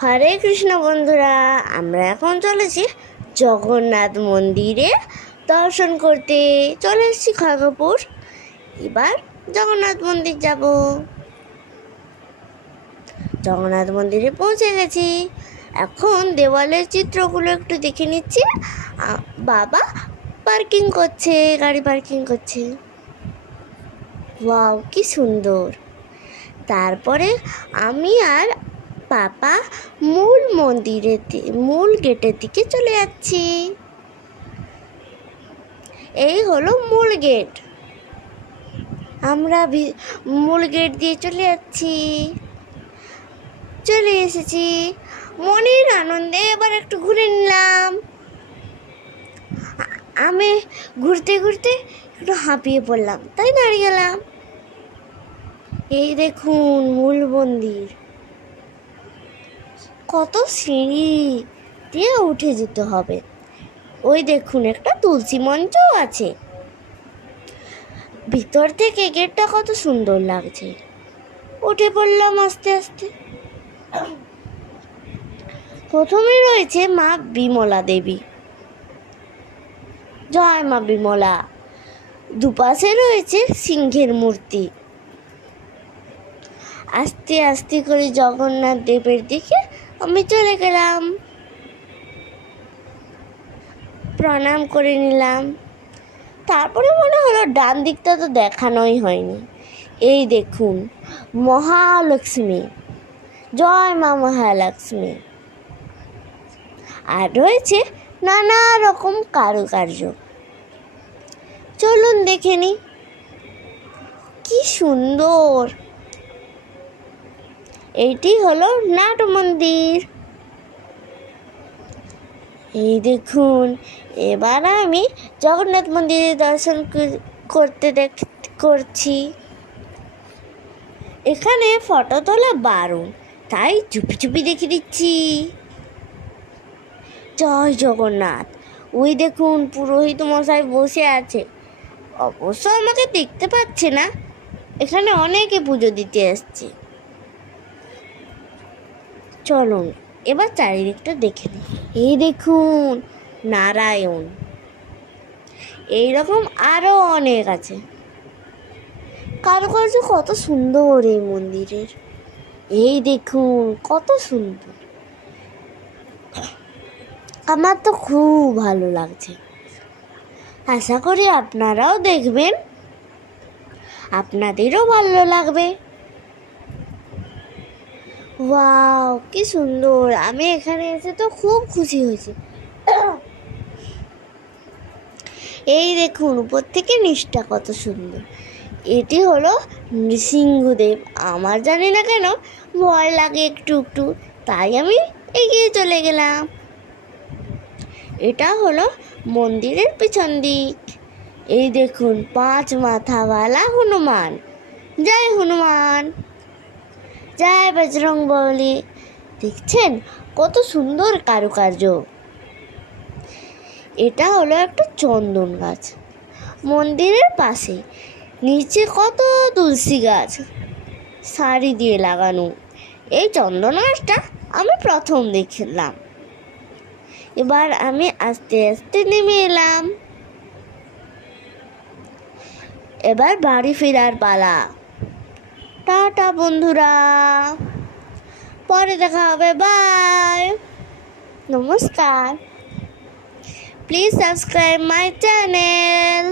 হরে কৃষ্ণ বন্ধুরা, আমরা এখন চলেছি জগন্নাথ মন্দিরে দর্শন করতে। চলে এসেছি খড়গপুর। এবার জগন্নাথ মন্দির যাব। জগন্নাথ মন্দিরে পৌঁছে গেছি। এখন দেওয়ালের চিত্রগুলো একটু দেখে নিচ্ছি। বাবা পার্কিং করছে, গাড়ি পার্কিং করছে। ওয়াও, কি সুন্দর। তারপরে আমি আর পাপা মূল গেটের দিকে চলে যাচ্ছি। এই হলো মূল গেট। আমরা মূল গেট দিয়ে চলে যাচ্ছি। চলে এসেছি। মনের আনন্দে এবার একটু ঘুরে নিলাম। আমি ঘুরতে ঘুরতে একটু হাঁপিয়ে পড়লাম, তাই দাঁড়িয়ে গেলাম। এই দেখুন মূল মন্দির। কত সিঁড়ি দিয়ে উঠে যেতে হবে। ওই দেখুন একটা তুলসী মঞ্চও আছে। ভিতর থেকে গেটটা কত সুন্দর লাগছে। উঠে পড়লাম আস্তে আস্তে। প্রথমে রয়েছে মা বিমলা দেবী। জয় মা বিমলা। দুপাশে রয়েছে সিংহের মূর্তি। আস্তে আস্তে করে জগন্নাথ দেবের দিকে আমি চলে গেলাম। প্রণাম করে নিলাম। তারপরে মনে হলো ডান দিকটা তো দেখানোই হয়নি। এই দেখুন মহালক্ষ্মী। জয় মা মহালক্ষ্মী। আর রয়েছে নানা রকম কারুকার্য। চলুন দেখে নি। কি সুন্দর। এইটি হলো নাট মন্দির। এই দেখুন, এবার আমি জগন্নাথ মন্দিরে দর্শন করছি। এখানে ফটো তোলা বারণ, তাই চুপি চুপি দেখে দিচ্ছি। জয় জগন্নাথ। ওই দেখুন পুরোহিত মশাই বসে আছে। অবশ্য আমাকে দেখতে পাচ্ছে না। এখানে অনেকে পুজো দিতে আসছে। চলুন এবার চারিদিকটা দেখে নিই। এই দেখুন নারায়ণ। এইরকম আরো অনেক আছে। কারুকার্য কত সুন্দর এই মন্দিরের। এই দেখুন কত সুন্দর। আমার তো খুব ভালো লাগছে। আশা করি আপনারাও দেখবেন, আপনাদেরও ভালো লাগবে। ওয়াও, কি সুন্দর। আমি এখানে এসে তো খুব খুশি হয়েছি। এই দেখুন উপর থেকে নিচটা কত সুন্দর। এটি হলো নৃসিংহদেব। আমার জানি না কেন ভয় লাগে একটু একটু, তাই আমি এগিয়ে চলে গেলাম। এটা হলো মন্দিরের পিছন দিক। এই দেখুন 5 মাথাওয়ালা হনুমান। জয় হনুমান। জয় বজরংবলী। দেখছেন কত সুন্দর কারুকার্য। এটা হলো একটা চন্দন গাছ মন্দিরের পাশে। নিচে কত তুলসী গাছ সারি দিয়ে লাগানো। এই চন্দন গাছটা আমি প্রথম দেখলাম। এবার আমি আস্তে আস্তে নেমে এলাম। এবার বাড়ি ফেরার পালা। টাটা বন্ধুরা, পরে দেখা হবে। বাই, নমস্কার। Please subscribe my channel.